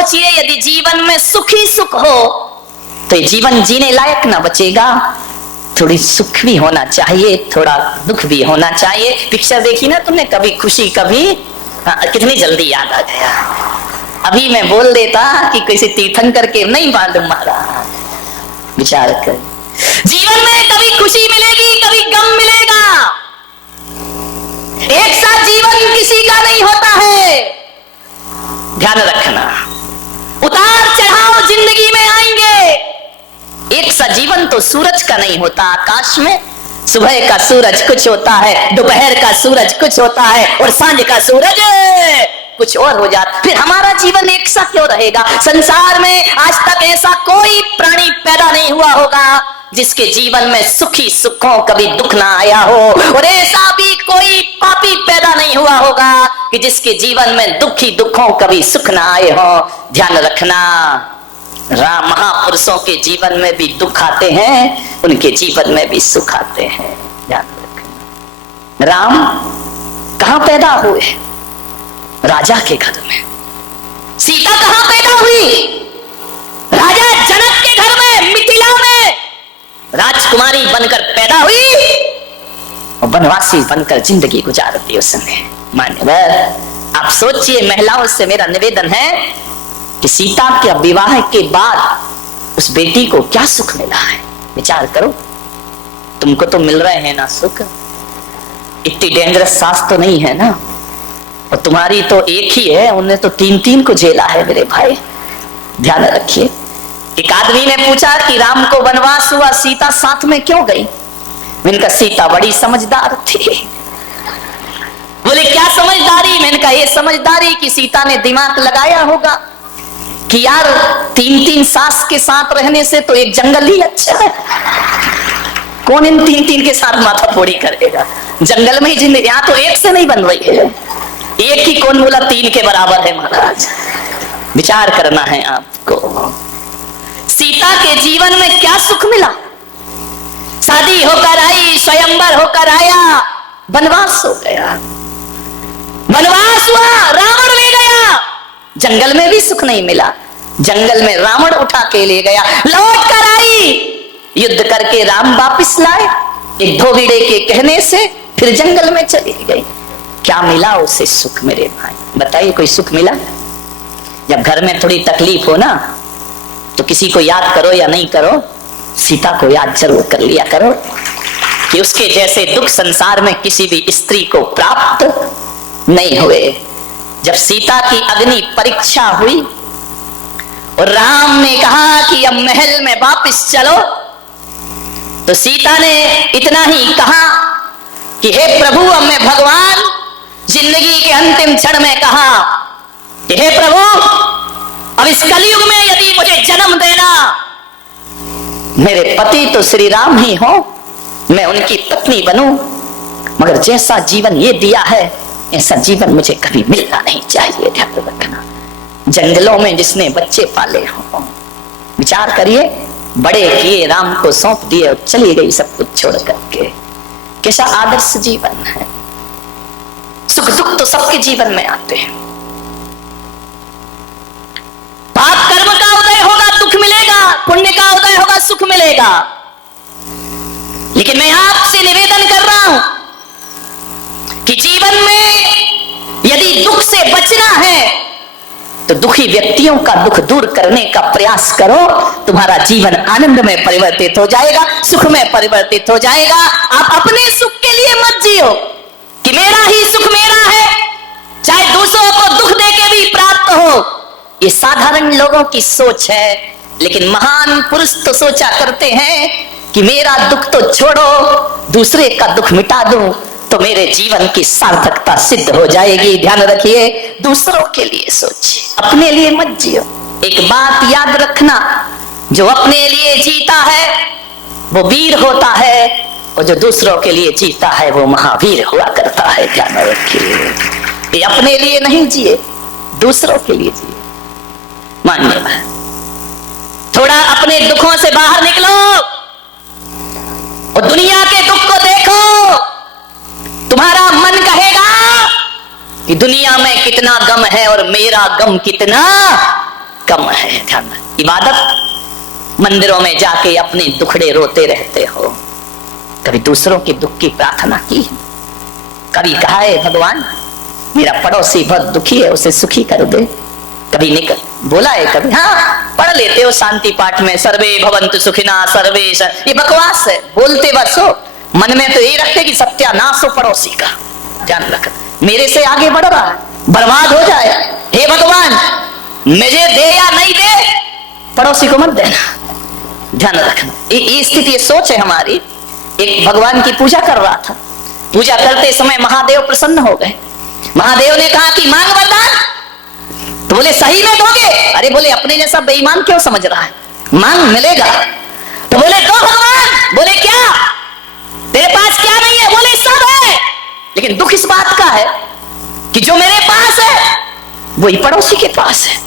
सोचिए, यदि जीवन में सुख ही सुख हो तो ये जीवन जीने लायक ना बचेगा। थोड़ी सुख भी होना चाहिए, थोड़ा दुख भी होना चाहिए। पिक्चर देखी ना तुमने, कभी खुशी कभी, कितनी जल्दी याद आ गया। अभी मैं बोल देता कि किसी तीर्थंकर के नहीं मालूम मारा। विचार कर, जीवन में कभी खुशी मिलेगी, कभी गम मिलेगा। एक साथ जीवन किसी का नहीं होता है, ध्यान रखना। उतार चढ़ाव जिंदगी में आएंगे। एक सा जीवन तो सूरज का नहीं होता। आकाश में सुबह का सूरज कुछ होता है, दोपहर का सूरज कुछ होता है, और सांझ का सूरज कुछ और हो जाता। फिर हमारा जीवन एक सा क्यों रहेगा? संसार में आज तक ऐसा कोई प्राणी पैदा नहीं हुआ होगा जिसके जीवन में सुखी सुखों कभी दुख ना आया हो, और ऐसा भी कोई पापी पैदा नहीं हुआ होगा कि जिसके जीवन में दुखी दुखों कभी सुख ना आए हो। ध्यान रखना, राम महापुरुषों के जीवन में भी दुख आते हैं, उनके जीवन में भी सुख आते हैं। ध्यान रखना। राम कहां पैदा हुए? राजा के घर में। सीता कहां पैदा हुई? राजा जनक के घर में, मिथिला में राजकुमारी बनकर पैदा हुई और वनवासी बनकर जिंदगी गुजारती उसने। मान्यवर, आप सोचिए, महिलाओं से मेरा निवेदन है कि सीता के विवाह के बाद उस बेटी को क्या सुख मिला है। विचार करो, तुमको तो मिल रहे हैं ना सुख, इतनी डेंजरस सास तो नहीं है ना, और तुम्हारी तो एक ही है, उन्हें तो तीन तीन को झेला है मेरे भाई। ध्यान रखिए। एक आदमी ने पूछा कि राम को वनवास हुआ, सीता साथ में क्यों गई? मैंने कहा सीता बड़ी समझदार थी। बोले क्या समझदारी? मैंने कहा ये समझदारी कि सीता ने दिमाग लगाया होगा कि यार तीन तीन सास के साथ रहने से तो एक जंगल ही अच्छा है। कौन इन तीन तीन के साथ माथा फोड़ी करेगा? जंगल में ही जिंदगी, यहाँ तो एक से नहीं बन रही है। एक ही कौन बोला तीन के बराबर है महाराज? विचार करना है आपको। सीता के जीवन में क्या सुख मिला? शादी होकर आई, स्वयंवर होकर आया, वनवास हो गया। वनवास हुआ, रावण ले गया। जंगल में भी सुख नहीं मिला, जंगल में रावण उठा के ले गया। लौट कर आई, युद्ध करके राम वापिस लाए, एक धोबिड़े के कहने से फिर जंगल में चली गई। क्या मिला उसे सुख मेरे भाई? बताइए, कोई सुख मिला? जब घर में थोड़ी तकलीफ हो ना, तो किसी को याद करो या नहीं करो, सीता को याद जरूर कर लिया करो कि उसके जैसे दुख संसार में किसी भी स्त्री को प्राप्त नहीं हुए। जब सीता की अग्नि परीक्षा हुई और राम ने कहा कि अब महल में वापस चलो, तो सीता ने इतना ही कहा कि हे प्रभु, अब मैं भगवान जिंदगी के अंतिम क्षण में कहा कि हे प्रभु, अब इस कलयुग में यदि मुझे जन्म देना, मेरे पति तो श्री राम ही हो, मैं उनकी पत्नी बनूं, मगर जैसा जीवन ये दिया है ऐसा जीवन मुझे कभी मिलना नहीं चाहिए। ध्यान रखना। जंगलों में जिसने बच्चे पाले हो, विचार करिए, बड़े किए, राम को सौंप दिए और चली गई सब कुछ छोड़ करके। कैसा आदर्श जीवन है। सुख दुख तो सबके जीवन में आते हैं। पाप कर्म का उदय होगा, दुख मिलेगा, पुण्य का उदय होगा, सुख मिलेगा। लेकिन मैं आपसे निवेदन कर रहा हूं कि जीवन में यदि दुख से बचना है तो दुखी व्यक्तियों का दुख दूर करने का प्रयास करो। तुम्हारा जीवन आनंद में परिवर्तित हो जाएगा, सुख में परिवर्तित हो जाएगा। आप अपने सुख के लिए मत जियो कि मेरा ही सुख मेरा है, चाहे दूसरों को दुख देके भी प्राप्त हो। ये साधारण लोगों की सोच है, लेकिन महान पुरुष तो सोचा करते हैं कि मेरा दुख तो छोड़ो, दूसरे का दुख मिटा दूं तो मेरे जीवन की सार्थकता सिद्ध हो जाएगी। ध्यान रखिए, दूसरों के लिए सोचिए, अपने लिए मत जियो। एक बात याद रखना, जो अपने लिए जीता है वो वीर होता है, और जो दूसरों के लिए जीता है वो महावीर हुआ करता है। ध्यान रखिए, ये अपने लिए नहीं जिए, दूसरों के लिए जिए। मान्य, थोड़ा अपने दुखों से बाहर निकलो और दुनिया के दुख को देखो। तुम्हारा मन कहेगा कि दुनिया में कितना गम है और मेरा गम कितना कम है। ध्यान, इबादत मंदिरों में जाके अपने दुखड़े रोते रहते हो, कभी दूसरों के दुख की प्रार्थना की? कभी कहा है भगवान मेरा पड़ोसी बहुत दुखी है, उसे सुखी कर दे? कभी निकल बोला है कभी? हाँ, पढ़ लेते हो शांति पाठ में, सर्वे भवन्तु सुखिना सर्वे, ये बकवास है, बोलते बस हो, मन में तो ये रखते कि सत्यानाश हो पड़ोसी का। ध्यान रख, मेरे से आगे बढ़ रहा है, बर्बाद हो जाए, हे भगवान मुझे दे या नहीं दे, पड़ोसी को मत देना। ध्यान रखना, ये स्थिति, ये सोच है हमारी। एक भगवान की पूजा कर रहा था, पूजा करते समय महादेव प्रसन्न हो गए। महादेव ने कहा कि मांग वरदान, तो बोले सही में दोगे? अरे बोले अपने जैसा बेईमान क्यों समझ रहा है, मांग मिलेगा। तो बोले दो भगवान। बोले क्या तेरे पास क्या नहीं है? बोले सब है, लेकिन दुख इस बात का है कि जो मेरे पास है वही पड़ोसी के पास है।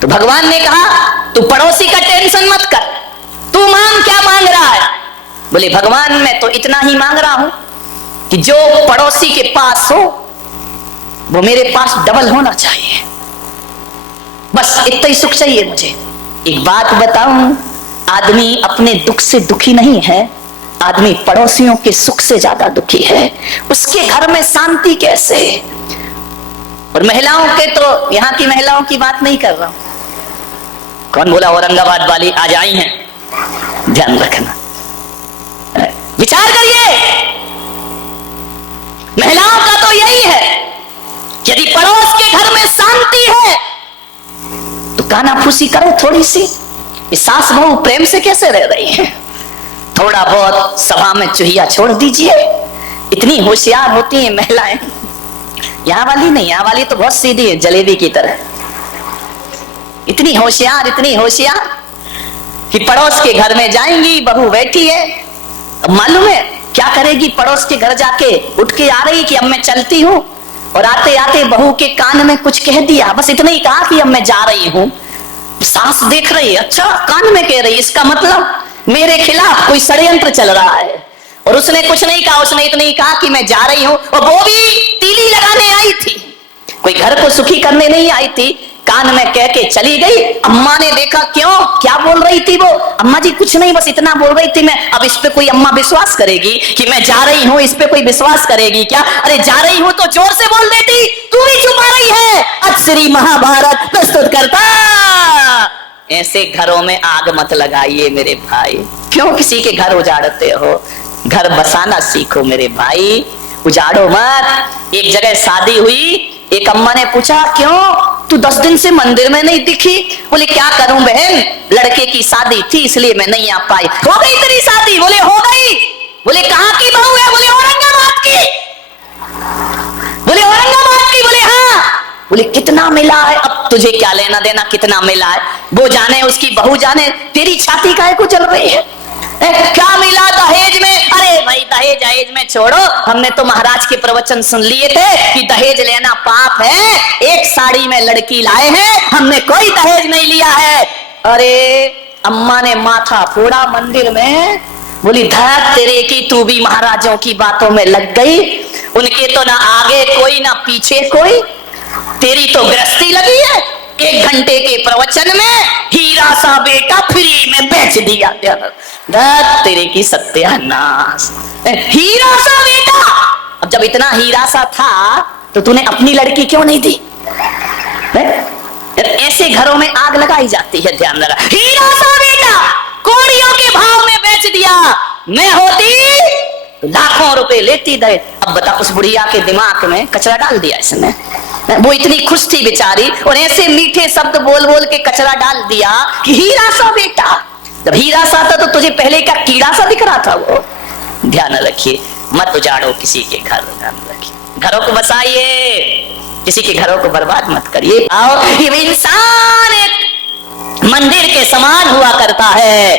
तो भगवान ने कहा तू पड़ोसी का टेंशन मत कर, तू मांग, क्या मांग रहा है? बोले भगवान मैं तो इतना ही मांग रहा हूं कि जो पड़ोसी के पास हो वो मेरे पास डबल होना चाहिए, बस इतना ही सुख चाहिए मुझे। एक बात बताऊं, आदमी अपने दुख से दुखी नहीं है, आदमी पड़ोसियों के सुख से ज्यादा दुखी है। उसके घर में शांति कैसे? और महिलाओं के तो, यहां की महिलाओं की बात नहीं कर रहा हूं, कौन बोला औरंगाबाद वाली आज आई हैं? ध्यान रखना, विचार करिए, महिलाओं का तो यही है, यदि पड़ोस के घर में शांति है तो कानाफूसी करो थोड़ी सी। सास बहू प्रेम से कैसे रह रही हैं? थोड़ा बहुत सभा में चूहिया छोड़ दीजिए, इतनी होशियार होती हैं महिलाएं। यहां वाली नहीं, यहां वाली तो बहुत सीधी है, जलेबी की तरह, इतनी होशियार कि पड़ोस के घर में जाएंगी, बहू बैठी है, अब मालूम है क्या करेगी? पड़ोस के घर जाके उठ के आ रही कि अब मैं चलती हूँ, और आते आते बहू के कान में कुछ कह दिया, बस इतना ही कहा कि अब मैं जा रही हूँ। सास देख रही है, अच्छा कान में कह रही, इसका मतलब मेरे खिलाफ कोई षड्यंत्र चल रहा है। और उसने कुछ नहीं कहा, उसने इतना ही कहा कि मैं जा रही हूँ, और वो भी तीली लगाने आई थी, कोई घर को सुखी करने नहीं आई थी, कान में कह के चली गई। अम्मा ने देखा, क्यों, क्या बोल रही थी वो? अम्मा जी कुछ नहीं, बस इतना बोल रही थी मैं। अब इस पे कोई अम्मा विश्वास करेगी कि मैं जा रही हूँ? इस पे कोई विश्वास करेगी क्या? अरे जा रही हूँ तो जोर से बोल देती, तू भी चुप आ रही है। आज श्री महाभारत प्रस्तुत करता। ऐसे घरों में आग मत लगाइए मेरे भाई, क्यों किसी के घर उजाड़ते हो? घर बसाना सीखो मेरे भाई, उजाड़ो मत। एक जगह शादी हुई, एक अम्मा ने पूछा क्यों तू 10 दिन से मंदिर में नहीं दिखी? बोले क्या करूं बहन, लड़के की शादी थी इसलिए मैं नहीं आ पाई। हो गई तेरी शादी? बोले हो गई। बोले कहाँ की बहू है? बोले औरंगाबाद की। बोले औरंगाबाद की? बोले हाँ। बोले कितना मिला है? अब तुझे क्या लेना देना कितना मिला है, वो जाने उसकी बहू जाने, तेरी छाती काहे को चल रही है? क्या मिला दहेज में? अरे भाई दहेज दहेज में छोड़ो, हमने तो महाराज के प्रवचन सुन लिए थे कि दहेज लेना पाप है, एक साड़ी में लड़की लाए हैं, हमने कोई दहेज नहीं लिया है। अरे अम्मा ने माथा फोड़ा मंदिर में, बोली धत तेरे की, तू भी महाराजों की बातों में लग गई। उनके तो ना आगे कोई ना पीछे कोई, तेरी तो गृहस्थी लगी है। 1 घंटे के प्रवचन में हीरा सा बेटा फ्री में बेच दिया, तेरे की सत्यानाश। हीरा सा बेटा, अब जब इतना हीरा सा था तो तूने अपनी लड़की क्यों नहीं दी? ऐसे घरों में आग लगाई जाती है, ध्यान रखना। हीरा सा बेटा कौड़ियों के भाव में बेच दिया, मैं होती तो लाखों रुपए लेती दे। अब बता, उस बुढ़िया के दिमाग में कचरा डाल दिया इसने। वो इतनी खुश थी बेचारी, और ऐसे मीठे शब्द बोल बोल के कचरा डाल दिया कि हीरा सा बेटा। जब हीरा सा था तो तुझे पहले का कीड़ा सा दिख रहा था वो। ध्यान रखिए, मत उजाड़ो किसी के घर, ध्यान रखिए, घरों को बसाइए, किसी के घरों को बर्बाद मत करिए। आओ, ये इंसान एक मंदिर के समान हुआ करता है,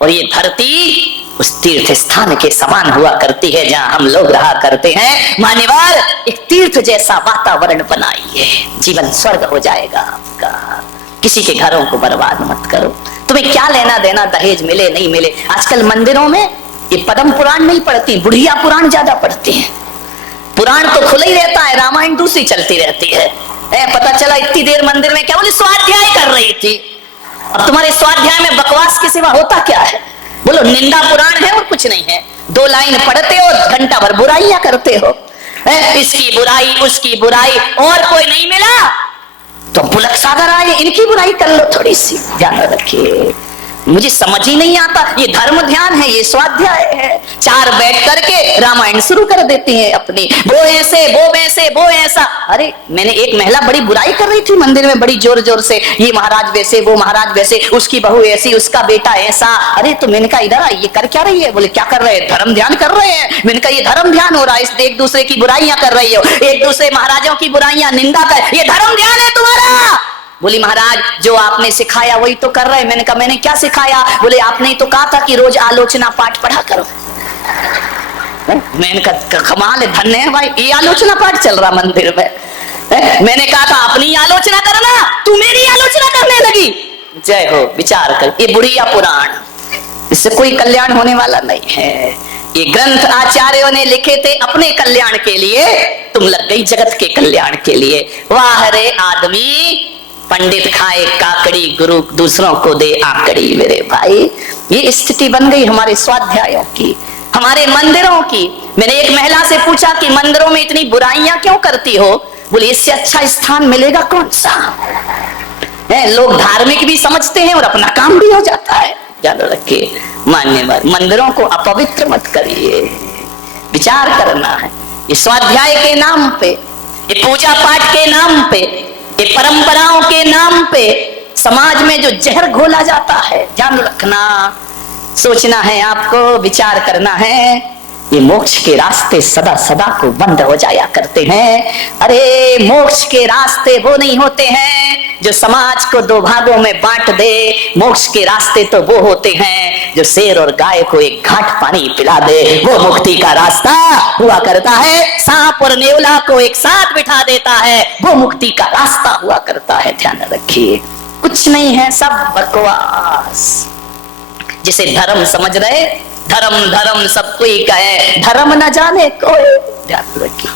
और ये धरती उस तीर्थ स्थान के समान हुआ करती है जहां हम लोग रहा करते हैं। मान्यवर, एक तीर्थ जैसा वातावरण बनाइए, जीवन स्वर्ग हो जाएगा आपका। किसी के घरों को बर्बाद मत करो। तुम्हें क्या लेना देना दहेज मिले नहीं मिले? आजकल मंदिरों में ये पद्म पुराण नहीं पढ़ती, बुढ़िया पुराण ज्यादा पढ़ती हैं। पुराण तो खुला ही रहता है, रामायण दूसरी चलती रहती है। पता चला इतनी देर मंदिर में क्या बोले स्वाध्याय कर रही थी। अब तुम्हारे स्वाध्याय में बकवास के सिवा होता क्या है? बोलो निंदा पुराण है और कुछ नहीं है। 2 लाइन पढ़ते हो, घंटा भर बुराइयां करते हो, इसकी बुराई उसकी बुराई, और कोई नहीं मिला तो बुलक सागर आए, इनकी बुराई कर लो थोड़ी सी। ध्यान रखिए, मुझे समझ ही नहीं आता, ये धर्म ध्यान है, ये स्वाध्याय है। 4 बैठ करके रामायण शुरू कर देती है अपनी, वो ऐसे वो वैसे वो ऐसा। अरे मैंने एक महिला बड़ी बुराई कर रही थी मंदिर में बड़ी जोर जोर से, ये महाराज वैसे वो महाराज वैसे, उसकी बहू ऐसी उसका बेटा ऐसा। अरे तो मैंने कहा इधर आई, ये कर क्या रही है? बोले क्या कर रहे हैं? धर्म ध्यान कर रहे हैं। मैंने कहा ये धर्म ध्यान हो रहा है, एक दूसरे की बुराइयां कर रही हो, एक दूसरे महाराजों की बुराइयां निंदा कर, ये धर्म ध्यान है तुम्हारा? बोली महाराज जो आपने सिखाया वही तो कर रहे। मैंने कहा मैंने क्या सिखाया? बोले आपने तो कहा था कि रोज आलोचना पाठ पढ़ा करो। मैंने कहा कमाल है, धन्य है भाई, ये आलोचना पाठ चल रहा मंदिर में। मैंने कहा था अपनी आलोचना करना, तू मेरी आलोचना करने लगी। जय हो, विचार कर, ये बुढ़िया पुराण, इससे कोई कल्याण होने वाला नहीं है। ये ग्रंथ आचार्यों ने लिखे थे अपने कल्याण के लिए, तुम लग गई जगत के कल्याण के लिए। वाह रे आदमी, पंडित खाए काकड़ी, गुरु दूसरों को दे आकड़ी। मेरे भाई ये स्थिति बन गई हमारे स्वाध्यायों की, हमारे मंदिरों की। मैंने एक महिला से पूछा कि मंदिरों में इतनी बुराइयां क्यों करती हो? बोले इससे अच्छा स्थान मिलेगा कौन सा है? लोग धार्मिक भी समझते हैं और अपना काम भी हो जाता है। याद रखिए मान्यवर, मंदिरों को अपवित्र मत करिए, विचार करना है। ये स्वाध्याय के नाम पे, ये पूजा पाठ के नाम पे, ये परंपराओं के नाम पे समाज में जो जहर घोला जाता है, ध्यान रखना, सोचना है आपको, विचार करना है। ये मोक्ष के रास्ते सदा सदा को बंद हो जाया करते हैं। अरे मोक्ष के रास्ते वो नहीं होते हैं जो समाज को 2 भागों में बांट दे। मोक्ष के रास्ते तो वो होते हैं जो शेर और गाय को एक घाट पानी पिला दे, वो मुक्ति का रास्ता हुआ करता है। सांप और नेवला को एक साथ बिठा देता है, वो मुक्ति का रास्ता हुआ करता है। ध्यान रखिए, कुछ नहीं है, सब बकवास। जिसे धर्म समझ रहे, धर्म धर्म सब कोई कहे, धर्म न जाने कोई। ध्यान रखिए।